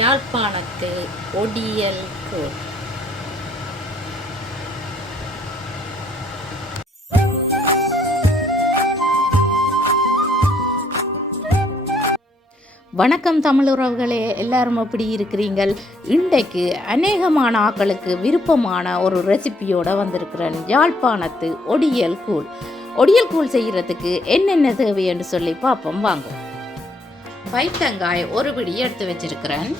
யாழ்ப்பாணத்து ஒடியல் கூழ். வணக்கம் தமிழுறவுகளே, எல்லாரும் எப்படி இருக்கிறீங்கள்? இன்றைக்கு அநேகமான ஆக்களுக்கு விருப்பமான ஒரு ரெசிபியோடு வந்திருக்கிறேன். யாழ்ப்பாணத்து ஒடியல் கூழ். ஒடியல் கூழ் செய்கிறதுக்கு என்னென்ன தேவை என்று சொல்லி பார்ப்போம் வாங்க. பைத்தங்காய் ஒரு பிடி எடுத்து வச்சிருக்கிறேன்.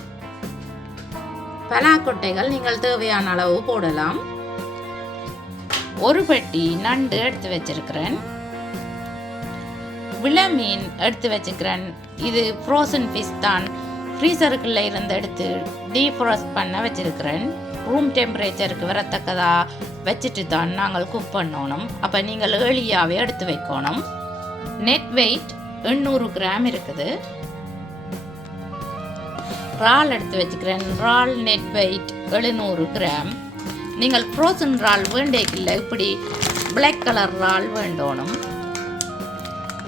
பலாக்கொட்டைகள் நீங்கள் தேவையான அளவு போடலாம். ஒரு பெட்டி நண்டு எடுத்து வச்சிருக்கிறேன். விளமீன் எடுத்து வச்சுக்கிறேன். இது ஃப்ரோசன் ஃபிஷ் தான், ஃப்ரீசருக்குள்ளே இருந்து எடுத்து டீஃப்ரோஸ்ட் பண்ண வச்சிருக்கிறேன். ரூம் டெம்பரேச்சருக்கு வரத்தக்கதாக வச்சுட்டு தான் நாங்கள் குக் பண்ணணும். அப்போ நீங்கள் ஏர்லியாகவே எடுத்து வைக்கணும். நெட் வெயிட் 800 கிராம் இருக்குது. இறால் எடுத்து வச்சுக்கிறேன். இறால் நெட் வெயிட் 700 கிராம். நீங்கள் ஃப்ரோசன் இறால் வேண்டேக்கில்லை, இப்படி பிளாக் கலர் இறால் வேண்டணும்.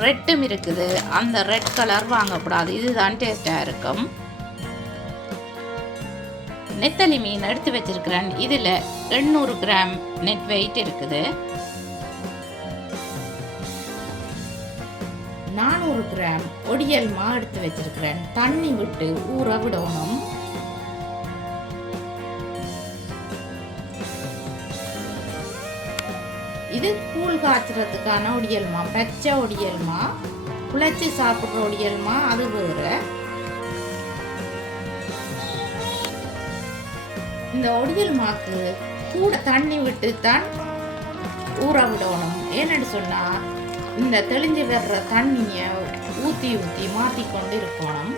ரெட்டும் இருக்குது, அந்த ரெட் கலர் வாங்கக்கூடாது, இதுதான் டேஸ்டாக இருக்கும். நெத்தலி மீன் எடுத்து வச்சிருக்கிறேன். இதில் 800 கிராம் நெட் வெயிட் இருக்குது. 400 கிராம் ஒடியல் மா எடுத்து வச்சிருக்கிறேன். தண்ணி விட்டு ஊற விடணும். இது கூழ் காய்ச்சறதுக்கான ஒடியல்மா. பச்சை ஒடியல்மா, குழச்சி சாப்பிட்ற ஒடியல்மா அது வேறு. இந்த ஒடியல்மாக்கு கூட தண்ணி விட்டு தான் ஊற விடணும். ஏன்னு சொன்னால் இந்த தெளிஞ்சு வர்ற தண்ணியை ஊற்றி ஊற்றி மாற்றி கொண்டு இருக்கணும்.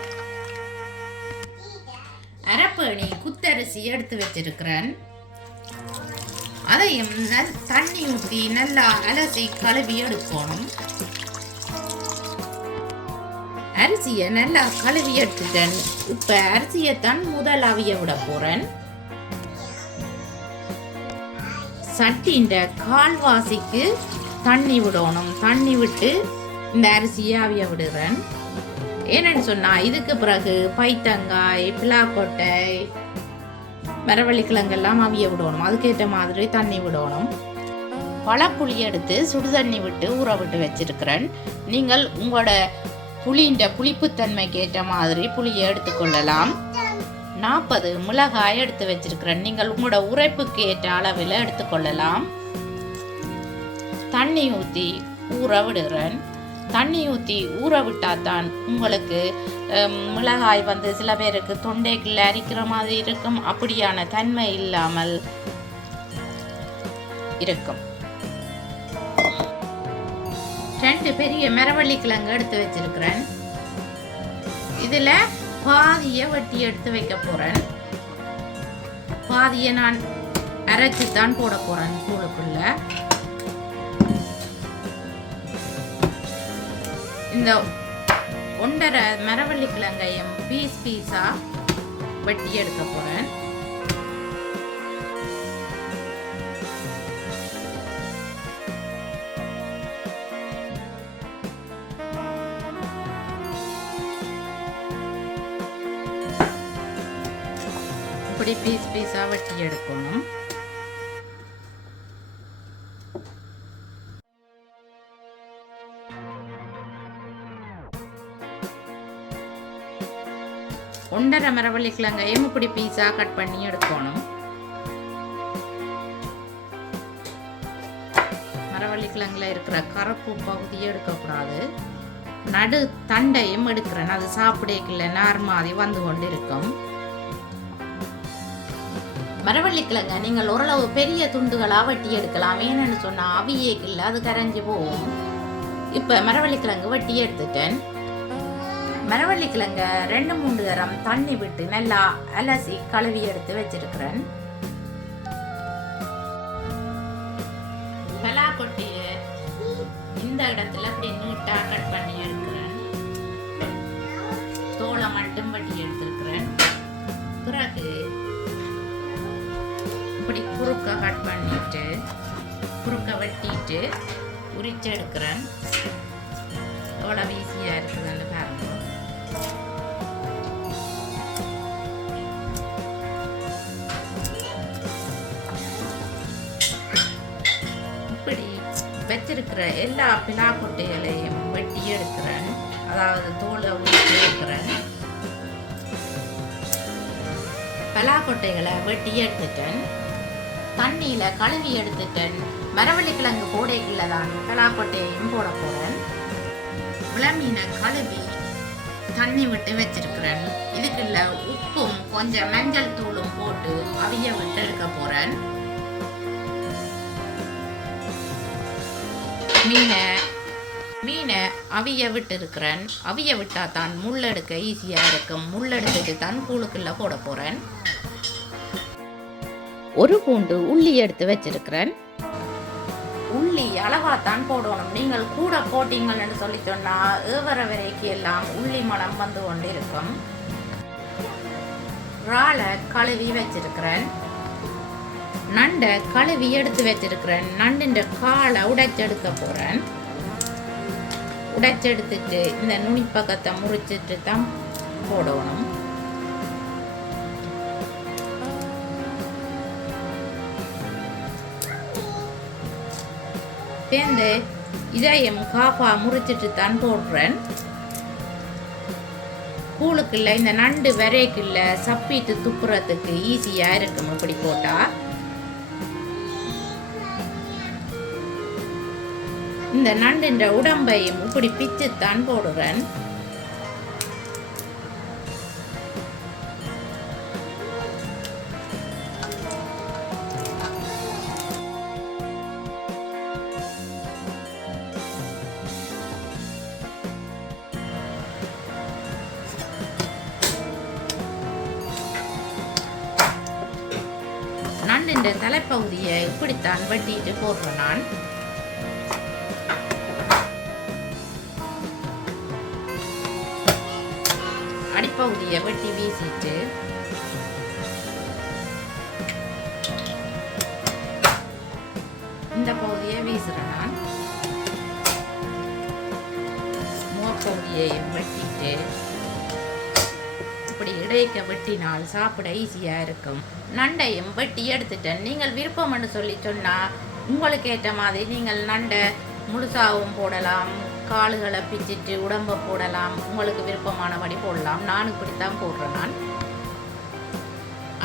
அரப்பணி குத்தரிசி எடுத்து வச்சிருக்கிறேன். அதையும் தண்ணி ஊற்றி நல்லா அலசி கழுவி எடுக்கணும். அரிசியை நல்லா கழுவி எடுத்துட்டேன். இப்போ அரிசியை தான் முதல் அவிய விட போகிறேன். சட்டின்ற கால்வாசிக்கு தண்ணி விடணும். தண்ணி விட்டு இந்த அரிசியை அவிய விடுறேன். ஏன்னு சொன்னால் இதுக்கு பிறகு பைத்தங்காய், பிலாக்கொட்டை, மரவள்ளிக்கிழங்கெல்லாம் அவிய விடணும். அதுக்கேற்ற மாதிரி தண்ணி விடணும். பழப்புளி எடுத்து சுடு தண்ணி விட்டு ஊற விட்டு வச்சிருக்கிறேன். நீங்கள் உங்களோட புளின்ற புளிப்புத்தன்மைக்கு ஏற்ற மாதிரி புளியை எடுத்துக்கொள்ளலாம். 40 மிளகாய் எடுத்து வச்சிருக்கிறேன். நீங்கள் உங்களோட உரைப்புக்கு ஏற்ற அளவில் எடுத்துக்கொள்ளலாம். தண்ணி ஊற்றி ஊற விடுறேன். தண்ணி ஊற்றி ஊற விட்டால் தான் உங்களுக்கு மிளகாய் சில பேருக்கு தொண்டைக்குள்ள அரிக்கிற மாதிரி இருக்கும். அப்படியான தன்மை இல்லாமல் இருக்கும். 2 பெரிய மரவள்ளிக்கிழங்கு எடுத்து வச்சிருக்கிறேன். இதில் பாதியை வெட்டி எடுத்து வைக்க போகிறேன். பாதியை நான் அரைச்சி தான் போட போகிறேன் கூழுக்குள்ள. இந்த 1.5 மரவள்ளிக்கிழங்கையும் பீஸாக வெட்டி எடுக்க போகிறேன். இப்படி பீஸாக வெட்டி எடுக்கணும். ஒன்றரை மரவள்ளிக்கிழங்கையும் இப்படி பீஸாக கட் பண்ணி எடுக்கணும். மரவள்ளிக்கிழங்குல இருக்கிற கருப்பு பகுதியை எடுக்கக்கூடாது. நடு தண்டையும் எடுக்கிறேன். அது சாப்பிடக்கில்லை, நார் மாதிரி வந்து கொண்டு இருக்கும். மரவள்ளிக்கிழங்க நீங்கள் ஓரளவு பெரிய துண்டுகளாக வெட்டி எடுக்கலாம். ஏன்னு சொன்னால் அவியேக்கில்லை, அது கரைஞ்சி போகும். இப்போ மரவள்ளிக்கிழங்கு வெட்டி எடுத்துட்டேன். மரவள்ளிக்கிழங்க 2-3 தரம் தண்ணி விட்டு நல்லா அலசி கழுவி எடுத்து வச்சிருக்கிறேன். பலாக்கொட்டைய இந்த இடத்துல இப்படி நீட்டா கட் பண்ணி எடுக்கிறேன். தோலை மட்டும் வெட்டி எடுத்திருக்கிறேன். பிறகு இப்படி குறுக்க கட் பண்ணிட்டு குறுக்க வெட்டிட்டு உரிச்சு எடுக்கிறேன். எவ்வளோ ஈஸியாக இருக்குதுன்னு பாருங்க. வச்சிருக்கிற எல்லா பிலாக்கொட்டைகளையும் வெட்டி எடுக்கிறேன். அதாவது தோலை ஊற்றி எடுக்கிறேன். பலாக்கொட்டைகளை வெட்டி எடுத்துட்டேன். தண்ணியில் கழுவி எடுத்துட்டேன். மரவள்ளி கிழங்கு போடைக்குள்ள தான் பலாக்கொட்டையையும் போட போகிறேன். விளமீனை கழுவி தண்ணி விட்டு வச்சிருக்கிறேன். இதுக்குள்ள உப்பும் கொஞ்சம் மஞ்சள் தூளும் போட்டு அவிய விட்டு எடுக்க போகிறேன். மீனை அவிய விட்டு இருக்கிறேன். அவிய விட்டா தான் முள் எடுக்க ஈஸியாக இருக்கும். முள் எடுத்துட்டு தான் கூழுக்குள்ள போட போகிறேன். ஒரு பூண்டு உள்ளி எடுத்து வச்சிருக்கிறேன். உள்ளி அளவாத்தான் போடணும். நீங்கள் கூட போட்டீங்கன்னு சொல்லி சொன்னா ஏவர வரைக்கும் எல்லாம் உள்ளி மனம் வந்து கொண்டு இருக்கும். இறாலை கழுவி வச்சிருக்கிறேன். நண்டை கழுவி எடுத்து வச்சிருக்கிறேன். நண்டின் காலை உடைச்செடுக்க போறேன். உடைச்செடுத்துட்டு இந்த நுனி பக்கத்தை முறிச்சிட்டு தான் போடணும். பேந்து இதையும் காப்பா முறிச்சிட்டு தான் போடுறேன். கூழுக்குள்ள இந்த நண்டு வரைக்குள்ள சப்பிட்டு துப்புறதுக்கு ஈஸியா இருக்கும். இப்படி போட்டா இந்த நண்டின் உடம்பையும் இப்படி பிச்சுத்தான் போடுறேன். நண்டின் தலைப்பகுதியை இப்படித்தான் வெட்டிட்டு போடுறேன். நான் அடிப்பகுதியை வெட்டி வீசிட்டு இந்த பகுதியை வீசுறேன். நான் முகப்பகுதியை வெட்டிட்டு இப்படி இடைக்க வெட்டினால் சாப்பிட ஈஸியா இருக்கும். நண்டையும் வெட்டி எடுத்துட்டேன். நீங்கள் விருப்பம் என்று சொல்லி சொன்னால் உங்களுக்கு ஏற்ற மாதிரி நீங்கள் நண்டை முழுசாகவும் போடலாம், காலுகளை பிச்சிட்டு உடம்பை போடலாம், உங்களுக்கு விருப்பமானபடி போடலாம். நான் இப்படித்தான் போடுறேன். நான்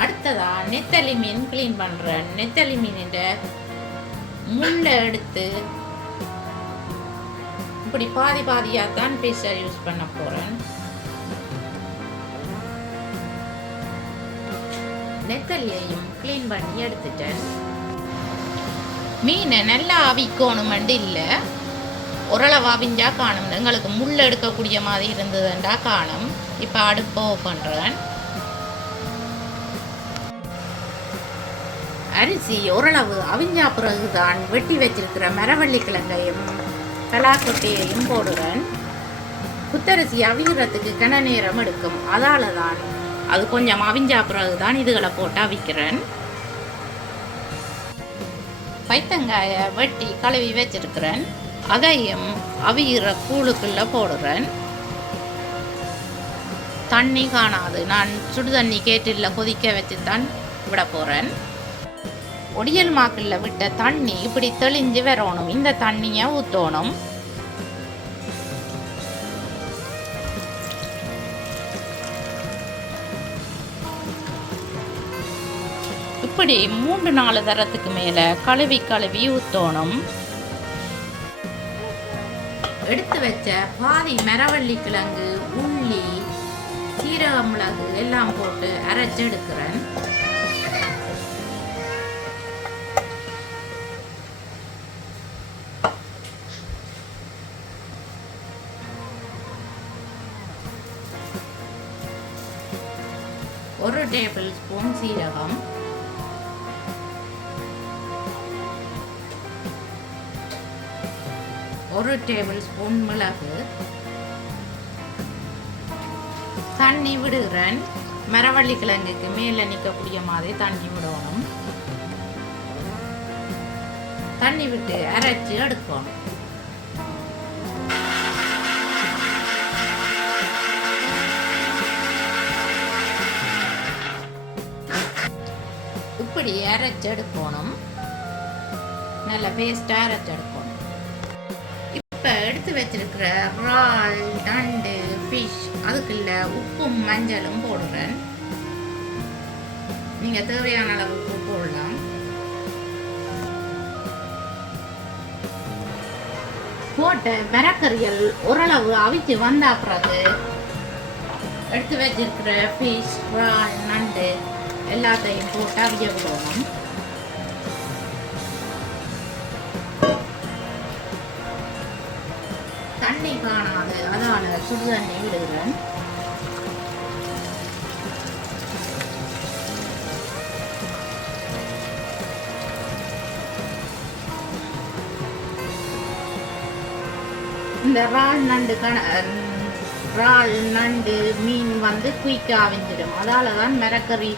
அடுத்ததா நெத்தலி மீன் கிளீன் பண்ணுறேன். நெத்தலி மீனின் முள்ளை எடுத்து இப்படி பாதி பாதியாக தான் பீஸை யூஸ் பண்ண போகிறேன். நெத்தலியையும் கிளீன் பண்ணி எடுத்துட்டேன். மீனை நல்லா அவிக்கணுமெண்டு இல்லை, ஓரளவு அவிஞ்சா காணும். எங்களுக்கு முள் எடுக்கக்கூடிய மாதிரி இருந்ததுண்டா காணும். இப்போ அடுப்பை பண்ணுறேன். அரிசி ஓரளவு அவிஞ்சா பிறகுதான் வெட்டி வச்சிருக்கிற மரவள்ளி கிழங்கையும் பலாக்கொட்டையையும் போடுறேன். குத்தரிசி அவிகிறதுக்கு கன நேரம் எடுக்கும். அதால தான் அது கொஞ்சம் அவிஞ்சா பிறகுதான் இதுகளை போட்டு அவிக்கிறேன். பைத்தங்காயை வெட்டி கழுவி வச்சிருக்கிறேன். அதையும் அவிகிற கூழுக்குள்ள போடுறேன். தண்ணி காணாது. நான் சுடு தண்ணி கேட்டில் கொதிக்க வச்சுத்தான் விட போகிறேன். ஒடியல் மாக்குள்ள விட்ட தண்ணி இப்படி தெளிஞ்சு வரணும். இந்த தண்ணியை ஊற்றணும். இப்படி 3-4 தரத்துக்கு மேலே கழுவி ஊற்றணும். எடுத்து வச்ச பாதி மரவள்ளி கிழங்கு, உள்ளி, சீரக மிளகு எல்லாம் போட்டு அரைச்சு எடுக்கிறேன். ஒரு டேபிள் ஸ்பூன் சீரகம், ஒரு டேபிள் ஸ்பூன் மிளகு, தண்ணி விடுகிறேன். மரவள்ளி கிழங்குக்கு மேலே நிற்கக்கூடிய மாதிரி தண்ணி விடணும். தண்ணி விட்டு அரைச்சி எடுக்கணும். இப்படி அரைச்சி எடுக்கணும். நல்ல பேஸ்ட்டாக அரைச்சி எடுக்கணும். இப்போ எடுத்து வச்சிருக்கிற இறால், நண்டு, ஃபிஷ் அதுக்குள்ள உப்பும் மஞ்சளும் போடுறேன். நீங்கள் தேவையான அளவு உப்பு போடலாம். போட்ட மரக்கறிகள் ஓரளவு அவிச்சு வந்த பிறகு எடுத்து வச்சிருக்கிற ஃபிஷ், இறால், நண்டு எல்லாத்தையும் போட்டு அவிய விடணும். தண்ணி காணாது, அதான சுடு தண்ணி விடுகிறேன். இந்த இறால் நண்டு மீன் வந்து குயிக்காக அவிஞ்சிடும். அதால தான் மரக்கறி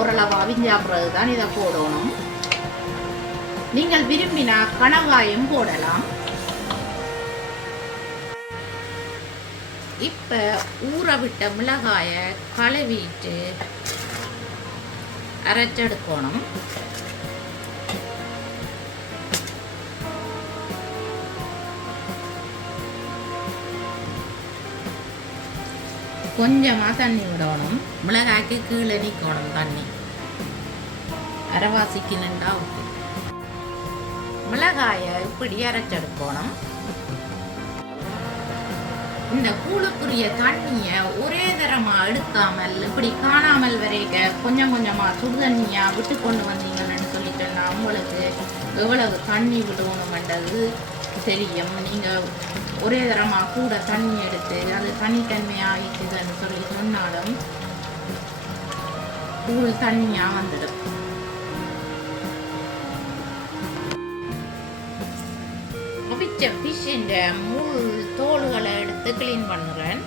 ஓரளவு அவிஞ்சாப்புறது தான் இதை போடணும். நீங்கள் விரும்பினா கணவாயும் போடலாம். இப்போ ஊற விட்ட மிளகாயை கழுவிட்டு அரைச்செடுக்கணும். கொஞ்சமாக தண்ணி விடணும். மிளகாய்க்கு கீழே நிற்கணும் தண்ணி. அரைவாசிக்கு நின்றா ஓகே. மிளகாயை இப்படி அரைச்செடுக்கணும். இந்த கூழுக்குரிய தண்ணியை ஒரே தரமாக எடுக்காமல் இப்படி காணாமல் வரைக்க கொஞ்சம் கொஞ்சமாக சுடு தண்ணியாக விட்டு கொண்டு வந்தீங்கன்னு சொல்லிட்டேன்னா உங்களுக்கு எவ்வளவு தண்ணி விடணுமென்றது தெரியும். நீங்கள் ஒரே தரமாக கூட தண்ணி எடுத்து அது தனித்தன்மையாகிட்டுதுன்னு சொல்லி சொன்னாலும் கூழ் தண்ணியாக வந்துடும். அவிச்ச ஃபிஷ்ஷின் முள் தோல்களை எடுத்து கிளீன் பண்ணுறேன்.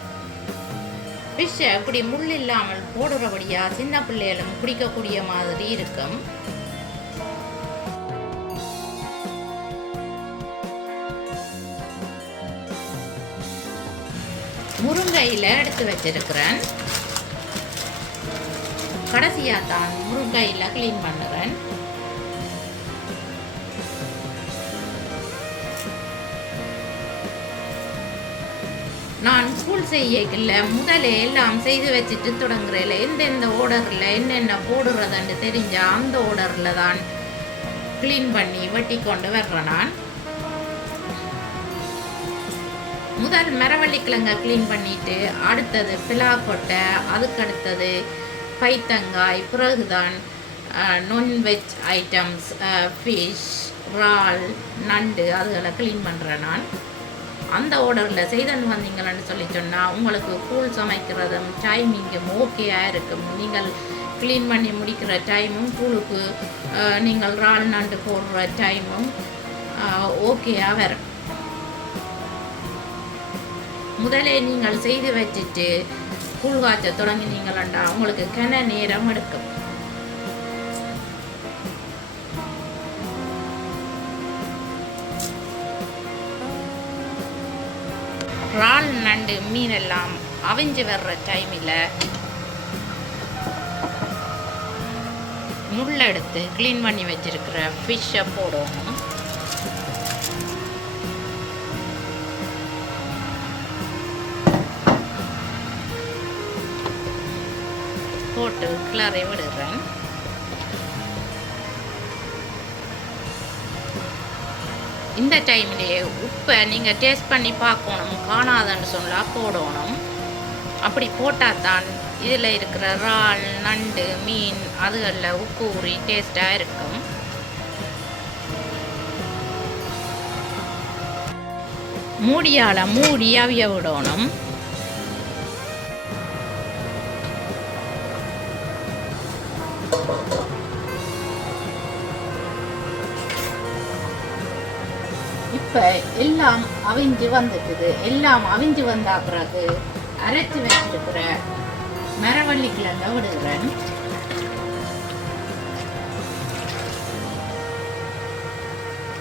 ஃபிஷ்ஷை அப்படி முள் இல்லாமல் போடுறபடியாக சின்ன பிள்ளைகளும் குடிக்கக்கூடிய மாதிரி இருக்கும். முருங்கையில் எடுத்து வச்சிருக்கிறேன். கடைசியாக தான் முருங்கையில் கிளீன் பண்ணுறேன். நான் கூழ் செய்யல முதலே எல்லாம் செய்து வச்சுட்டு தொடங்குறேன். எந்தெந்த ஓர்டரில் என்னென்ன போடுறதுன்னு தெரிஞ்சால் அந்த ஓர்டரில் தான் கிளீன் பண்ணி வெட்டி கொண்டு வர்றேன். நான் முதல் மரவள்ளிக்கிழங்கை க்ளீன் பண்ணிவிட்டு அடுத்தது பிலாக்கொட்டை, அதுக்கு அடுத்தது பைத்தங்காய், பிறகுதான் நான்வெஜ் ஐட்டம்ஸ் ஃபிஷ், இறால், நண்டு அதுகளை க்ளீன் பண்ணுறேன். நான் அந்த ஆர்டரில் செய்தன்னு வந்தீங்கன்னு சொல்லி சொன்னால் உங்களுக்கு கூழ் சமைக்கிறதும் டைமிங்கும் ஓகேயாக இருக்கும். நீங்கள் க்ளீன் பண்ணி முடிக்கிற டைமும் கூழுக்கு நீங்கள் இறால் நண்டு போடுற டைமும் ஓகேயாக வரும். முதலே நீங்கள் செய்து வச்சுட்டு கூழ் காய்ச்ச தொடங்கினீங்களா உங்களுக்கு கன நேரம் எடுக்கும். இறால் நண்டு மீனெல்லாம் அவிஞ்சு வர்ற டைமில் முள் எடுத்து க்ளீன் பண்ணி வச்சிருக்கிற ஃபிஷ்ஷை போடணும். போட்டு கிளறி விடுறேன். இந்த டைம்லேயே உப்பை நீங்கள் டேஸ்ட் பண்ணி பார்க்கணும். காணாதன்னு சொன்னால் போடணும். அப்படி போட்டால் தான் இதில் இருக்கிற இறால் நண்டு மீன் அதுகளில் உப்பு ஊறி டேஸ்ட்டாக இருக்கும். மூடியால் மூடி அவிய விடணும். இப்போ எல்லாம் அவிஞ்சு வந்துட்டுது. எல்லாம் அவிஞ்சு வந்த பிறகு அரைச்சி வச்சிருக்கிற மரவள்ளிக்கிழங்க விடுகிறேன்.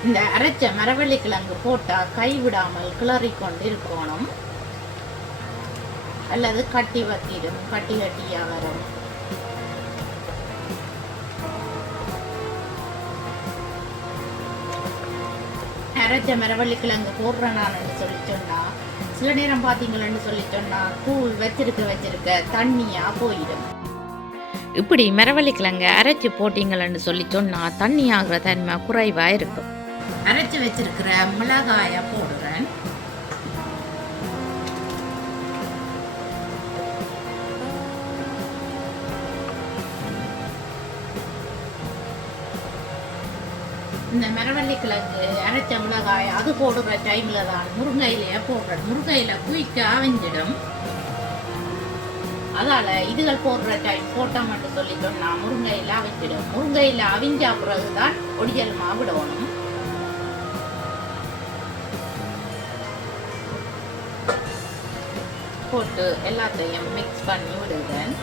இந்த அரைச்ச மரவள்ளிக்கிழங்கு போட்டால் கைவிடாமல் கிளறிக்கொண்டு இருக்கணும், அல்லது கட்டி வத்திடும், கட்டி கட்டியாக வரும். அரைச்ச மரவள்ளிக்கிழங்கு போடுறேன் நான் சொல்லி சொன்னா சில நேரம் பார்த்தீங்களன்னு சொல்லி சொன்னா கூழ் வச்சிருக்க தண்ணியாக போயிடும். இப்படி மரவள்ளிக்கிழங்கு அரைச்சி போட்டிங்களன்னு சொல்லி சொன்னால் தண்ணி ஆகிற தன்மை குறைவாக இருக்கும். அரைச்சி வச்சிருக்கிற மிளகாயை போடுறேன். இந்த மரவள்ளிக்கிழங்கு அரைச்ச மிளகாய் அது போடுற டைமில் தான் முருங்கையிலையே போடுறேன். முருங்கையில் குயிக்க அவிஞ்சிடும். அதால் இதுகள் போடுற டைம் போட்டோம் மட்டும் சொல்லி சொன்னால் முருங்கையில் அவிஞ்சிடும். முருங்கையில் அவிஞ்ச பிறகு தான் ஒடியல் மாவிடணும். போட்டு எல்லாத்தையும் மிக்ஸ் பண்ணி விடுவேன்.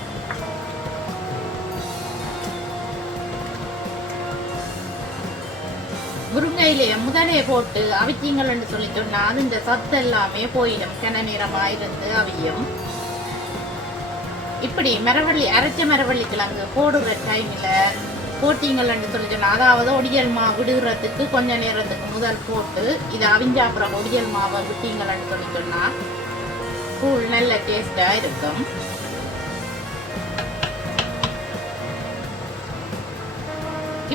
முருங்கையிலேயே முதலே போட்டு அவிச்சிங்கள்னு சொல்லி சொன்னால் அது இந்த சத்து எல்லாமே போயிடும். கிண நேரமாக இருந்து அவியும். இப்படி அரைச்ச மரவள்ளிக்கிழங்கு போடுற டைமில் போட்டிங்கள்னு சொல்லி சொன்னால் அதாவது ஒடியல் மாவு விடுறதுக்கு கொஞ்ச நேரத்துக்கு முதல் போட்டு இதை அவிஞ்ச அப்புறம் ஒடியல் மாவை விட்டீங்கள்னு சொல்லி சொன்னால் கூழ் நல்ல டேஸ்டாக இருக்கும்.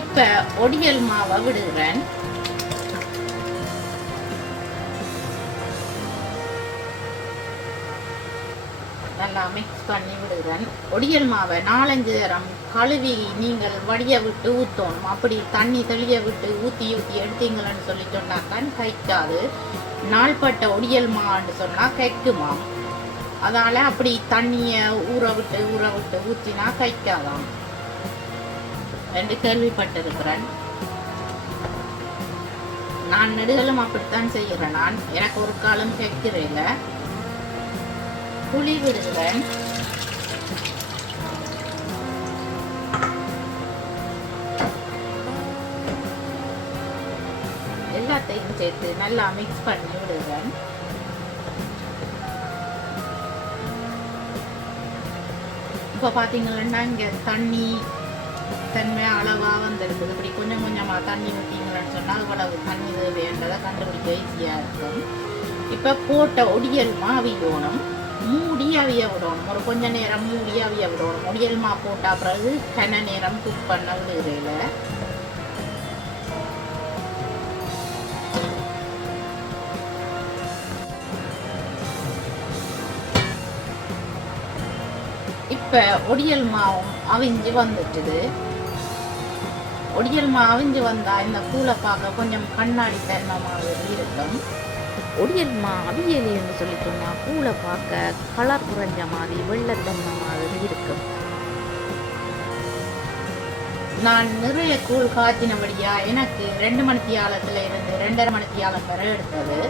இப்ப ஒடியல் மாவை விடுகிறேன். நல்லா மிக்ஸ் பண்ணி விடுகிறேன். ஒடியல் மாவை 4-5 தரம் கழுவி நீங்கள் வடிய விட்டு ஊற்றணும். அப்படி தண்ணி தெளிய விட்டு ஊற்றி எடுத்தீங்கன்னு சொல்லி சொன்னாக்கா கைக்காது. நாள்பட்ட ஒடியல் மான்னு சொன்னால் கைக்குமா. அதால் அப்படி தண்ணியை ஊற விட்டு ஊற்றினா கைக்காதான் என்று கேள்விப்பட்டிருக்கிறேன். நான் நெடுகளும் அப்படித்தான் செய்கிறேன். நான் எனக்கு ஒரு காலம் கேட்கிறேன். புளி விடுகிறேன். எல்லாத்தையும் சேர்த்து நல்லா மிக்ஸ் பண்ணி விடுகிறேன். இப்போ பார்த்தீங்கன்னா இங்கே தண்ணி தன்மை அளவாக வந்துருக்குது. இப்படி கொஞ்சம் கொஞ்சமாக தண்ணி ஊற்றிங்கன்னு சொன்னால் இவ்வளவு தண்ணி தேவைன்றதை கண்டுபிடிக்க ஈஸியாக இருக்கும். இப்போ போட்ட ஒடியல் அவியணும். மூடி அவிய விடணும். ஒரு கொஞ்ச நேரம் மூடி அவிய விடணும். ஒடியல் மா போட்ட பிறகு கன நேரம் குக் பண்ண விடுகிறேன். இப்போ ஒடியல் மாவும் அவிஞ்சு வந்துட்டுது. ஒடியல் மா அவிஞ்சு வந்தால் இந்த கூழை பார்க்க கொஞ்சம் கண்ணாடி தன்மை மாதிரி இருக்கும். ஒடியல் மா அவியல் என்று சொல்லி சொன்னால் கூழை பார்க்க கலர் குறைஞ்ச மாதிரி வெள்ளத்தன்மை மாதிரி இருக்கும். நான் நிறைய கூழ் காய்ச்சினபடியா எனக்கு 2 மணித்தியாலத்தில் இருந்து 2.5 மணித்தியாலம் வரை எடுத்தது.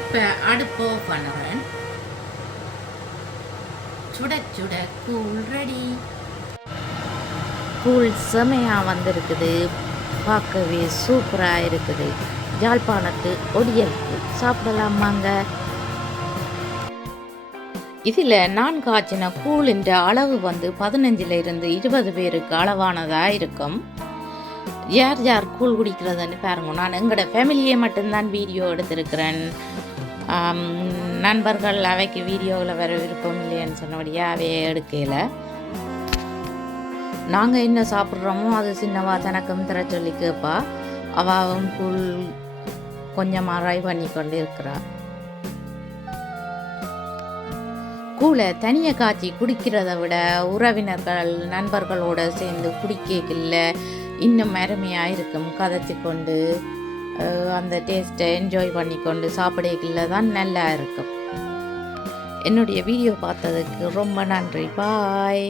இப்போ அடுப்பு பண்ணுறேன். சுட சுட கூழ் ரெடி. கூழ் செமையாக வந்திருக்குது. பார்க்கவே சூப்பராக இருக்குது. யாழ்ப்பாணத்து ஒடியல் சாப்பிடலாமாங்க. இதில் நான் காய்ச்சின கூழின்ற அளவு 15 இருந்து 20 பேருக்கு அளவானதாக இருக்கும். யார் யார் கூழ் குடிக்கிறதுன்னு பாருங்க. நான் எங்களோட ஃபேமிலியை மட்டும்தான் வீடியோ எடுத்திருக்கிறேன். நண்பர்கள் அவைக்கு வீடியோவில் வர விருப்பம் இல்லைன்னு சொன்னபடியாக அவையே எடுக்கல. நாங்கள் என்ன சாப்பிட்றோமோ அது சின்னவா தனக்கும் தர சொல்லி கேட்பா. அவாவும் கூழ் கொஞ்சமாக ரை பண்ணி கொண்டு இருக்கிறா. கூழை தனியாக காய்ச்சி குடிக்கிறத விட உறவினர்கள் நண்பர்களோடு சேர்ந்து குடிக்கல இன்னும் அருமையாக இருக்கும். கதைச்சி கொண்டு அந்த டேஸ்ட்டை என்ஜாய் பண்ணி கொண்டு சாப்பிடல தான் நல்லா இருக்கும். என்னுடைய வீடியோ பார்த்ததுக்கு ரொம்ப நன்றி. பாய்.